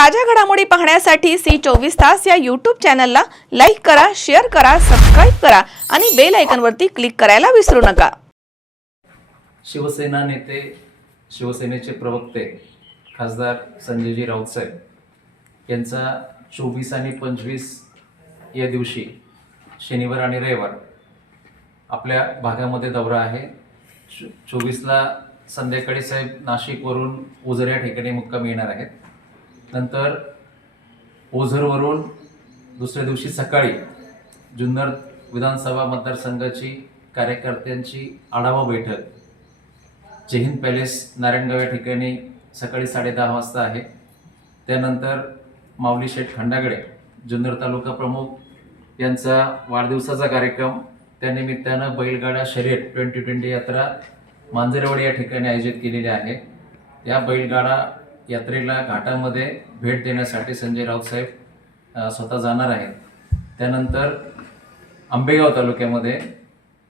ताज्या घडामोडी पाहण्यासाठी सी24 तास या यूट्यूब चॅनलला लाईक करा, शेअर करा, सबस्क्राइब करा आणि बेल आयकॉनवरती क्लिक करायला विसरू नका। शिवसेना नेते, शिवसेनेचे प्रवक्ते खासदार संजयजी राऊत साहेब यांचा 24 आणि 25 या दिवशी शनिवार आणि रविवार आपल्या भागामध्ये दौरा आहे। 24ला संध्याकाळी साहेब नाशिकवरून ओझर या ठिकाणी मुक्कामी येणार आहेत। नंतर ओझरवरून दुसऱ्या दिवशी सकाळी जुन्नर विधानसभा मतदारसंघाची कार्यकर्त्यांची आढावा बैठक जय हिंद पॅलेस नारायणगाव या ठिकाणी सकाळी 10:30 वाजता आहे। त्यानंतर माऊली शेठ खंडागळे जुन्नर तालुका प्रमुख यांचा वाढदिवसाचा कार्यक्रम, त्यानिमित्तानं बैलगाडा शर्यत 2020 यात्रा मांजरेवाडी या ठिकाणी आयोजित केलेली आहे। त्या बैलगाडा यात्रेला घाटामध्ये भेट देण्यासाठी संजय राऊत साहेब स्वतः जाणार आहेत। त्यानंतर आंबेगाव तालुक्यामध्ये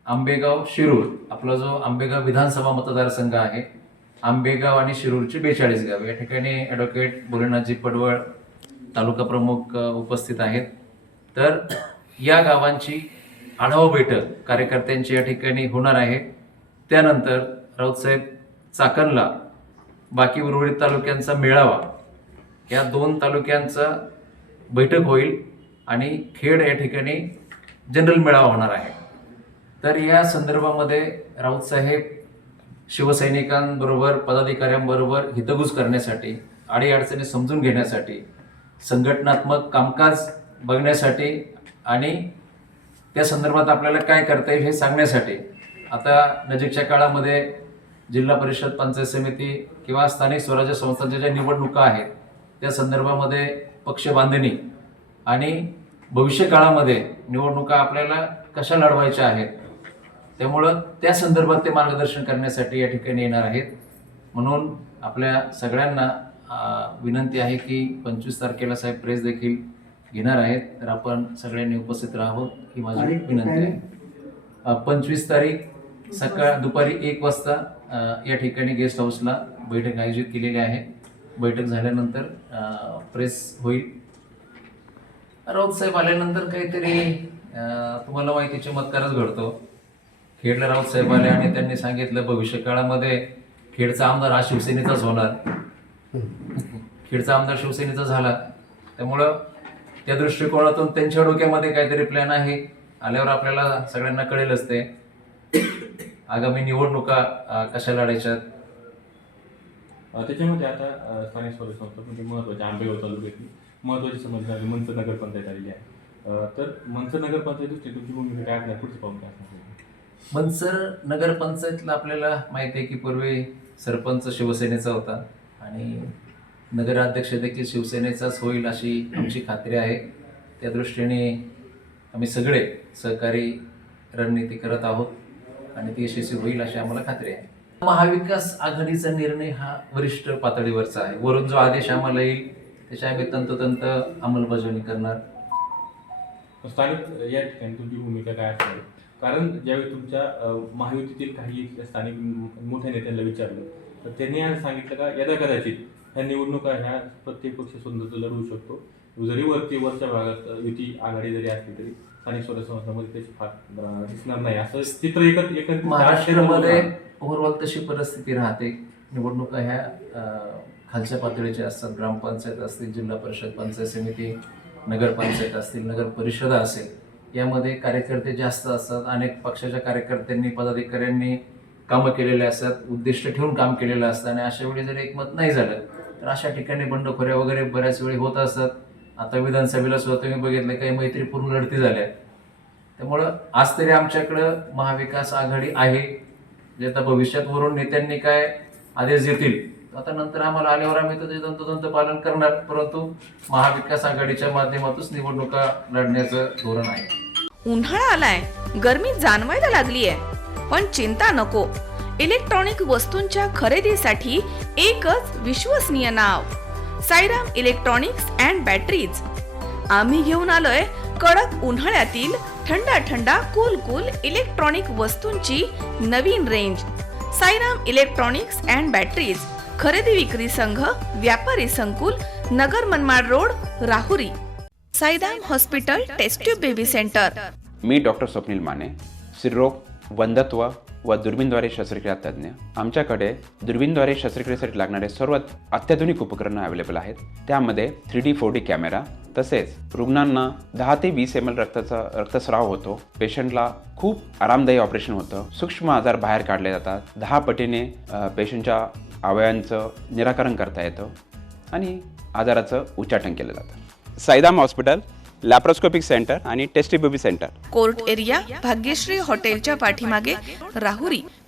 आंबेगाव शिरूर, आपला जो आंबेगाव विधानसभा मतदारसंघ आहे, आंबेगाव आणि शिरूरची 42 गाव या ठिकाणी ॲडव्होकेट भोलेनाथजी पडवळ तालुका प्रमुख उपस्थित आहेत। तर या गावांची आढावा बैठक कार्यकर्त्यांची या ठिकाणी होणार आहे। त्यानंतर राऊत साहेब चाकणला बाकी उर्वरित तालुक्यांचा मेळावा, या 2 तालुक्यांचा बैठक होईल आणि खेड या ठिकाणी जनरल मेळावा होणार आहे। तर या संदर्भामध्ये राऊत साहेब शिवसैनिकांबरोबर, पदाधिकाऱ्यांबरोबर हितगुज करण्यासाठी, अडीअडचणी समजून घेण्यासाठी, संघटनात्मक कामकाज बघण्यासाठी आणि त्या संदर्भात आपल्याला काय करता येईल हे सांगण्यासाठी आता नजीकच्या काळामध्ये जिल्हा परिषद, पंचायत समिती किंवा स्थानिक स्वराज्य संस्थांच्या ज्या निवडणुका आहेत त्या संदर्भामध्ये पक्ष बांधणी आणि भविष्य काळामध्ये निवडणुका आपल्याला कशा लढवायच्या आहेत, त्यामुळं त्या संदर्भात ते मार्गदर्शन करण्यासाठी या ठिकाणी येणार आहेत। म्हणून आपल्या सगळ्यांना विनंती आहे की 25 तारखेला साहेब प्रेस देखील घेणार आहेत, तर आपण सगळ्यांनी उपस्थित राहावं ही माझी विनंती आहे। 25 तारीख दुपारी 1 वाजता या ठिकाणी गेस्ट हाऊसला बैठक आयोजित केलेली आहे। बैठक झाल्यानंतर प्रेस होईल। राऊत साहेब आल्यानंतर काहीतरी तुम्हाला माहिती चमत्कारच घडतो। खेडला राऊत साहेब आले आणि त्यांनी सांगितलं भविष्य काळामध्ये खेडचा आमदार हा शिवसेनेचाच होणार। खेडचा आमदार शिवसेनेचा झाला, त्यामुळं त्या दृष्टिकोनातून त्यांच्या डोक्यामध्ये काहीतरी प्लॅन आहे। आल्यावर आपल्याला सगळ्यांना कळेलच ते आगामी निवडणुका कशा लढायच्यात। त्याच्यामध्ये आता स्थानिक स्वराज्य संस्था म्हणजे महत्त्वाच्या आंबेगाव तालुक्यातली महत्त्वाची समस्या मंचर नगरपंचायत आलेली आहे। तर मंचर नगरपंचायतीची तुमची भूमिका काय असणार, पुढचं पाऊल काय असणार? मंचर नगरपंचायतला आपल्याला माहिती आहे की पूर्वी सरपंच शिवसेनेचा होता आणि नगराध्यक्ष देखील शिवसेनेचाच होईल अशी आमची खात्री आहे। त्या दृष्टीने आम्ही सगळे सहकारी रणनीती करत आहोत आणि ती यशस्वी होईल अशी आम्हाला खात्री आहे। महाविकास आघाडीचा निर्णय हा वरिष्ठ पातळीवरचा आहे। वरून जो आदेश आम्हाला येईल त्याची आम्ही तंतोतंत अंमलबजावणी करणार। स्थानिक या ठिकाणी तुमची भूमिका काय असणार? कारण ज्यावेळी तुमच्या महायुतीतील काही स्थानिक मोठ्या नेत्यांना विचारलं तर त्यांनी आज सांगितलं का यदा कदाचित ह्या निवडणुका ह्या प्रत्येक पक्ष स्वतंत्र लढवू शकतो, जरी वरच्या भागात युती आघाडी जरी असली तरी स्थानिक स्वराज्य संस्थांमध्ये त्याची फार दिसणार नाही, असं चित्र एकत्रित महाराष्ट्रामध्ये ओव्हरऑल तशी परिस्थिती राहते। निवडणुका ह्या खालच्या पातळीच्या असतात, ग्रामपंचायत असतील, जिल्हा परिषद, पंचायत समिती, नगरपंचायत असतील, नगर परिषदा असेल, यामध्ये कार्यकर्ते जास्त असतात। अनेक पक्षाच्या कार्यकर्त्यांनी, पदाधिकाऱ्यांनी कामं केलेले असतात, उद्दिष्ट ठेवून काम केलेलं असतं आणि अशा वेळी जर एकमत नाही झालं तर अशा ठिकाणी बंडखोऱ्या वगैरे बऱ्याच वेळी होत असतात। आता विधानसभेला सुद्धा तुम्ही बघितलं काही मैत्रीपूर्ण लढती झाल्या, त्यामुळं आज तरी आमच्याकडं महाविकास आघाडी आहे। जे आता भविष्यात वरून नेत्यांनी काय आदेश देतील आता नंतर आम्हाला आल्यावर आम्ही तर तंतोतंत पालन करणार, परंतु महाविकास आघाडीच्या माध्यमातून निवडणुका लढण्याचं धोरण आहे। उन्हाळा आलाय, गरमी जाणवायला लागली आहे, पण चिंता नको। इलेक्ट्रॉनिक वस्तूंच्या खरेदीसाठी एकच विश्वसनीय नाव, साईराम इलेक्ट्रॉनिक्स अँड बॅटरीज। आम्ही घेऊन आलोय कडक उन्हाळ्यातील थंडा कूल इलेक्ट्रॉनिक वस्तूंची नवीन range. Sairam electronics and batteries खरेदी विक्री संघ, व्यापारी संकुल, Nagar Manmad road, Rahuri. Saidam hospital test tube baby centre. मी डॉक्टर स्वप्नील माने, स्त्रीरोग, वंध्यत्व व दुर्बीणद्वारे शस्त्रक्रिया तज्ज्ञ. आमच्याकडे दुर्बीणद्वारे शस्त्रक्रियेसाठी लागणारे सर्व अत्याधुनिक उपकरणं अवेलेबल आहेत. त्यामध्ये 3D 4D कॅमेरा, तसेच रुग्णांना 10 ते 20 ml रक्तस्राव होतो. पेशंटला खूप आरामदायी ऑपरेशन होतं. सूक्ष्म आजार बाहेर काढले जातात. 10 पटीने पेशंटच्या अवयवांचं निराकरण करता येतं आणि आजाराचं उच्चाटन केलं जातं. साईदाम हॉस्पिटल, लॅप्रोस्कोपिक सेंटर आणि test baby centre. Court area, Bhagyashree हॉटेलच्या पाठीमागे, राहुरी.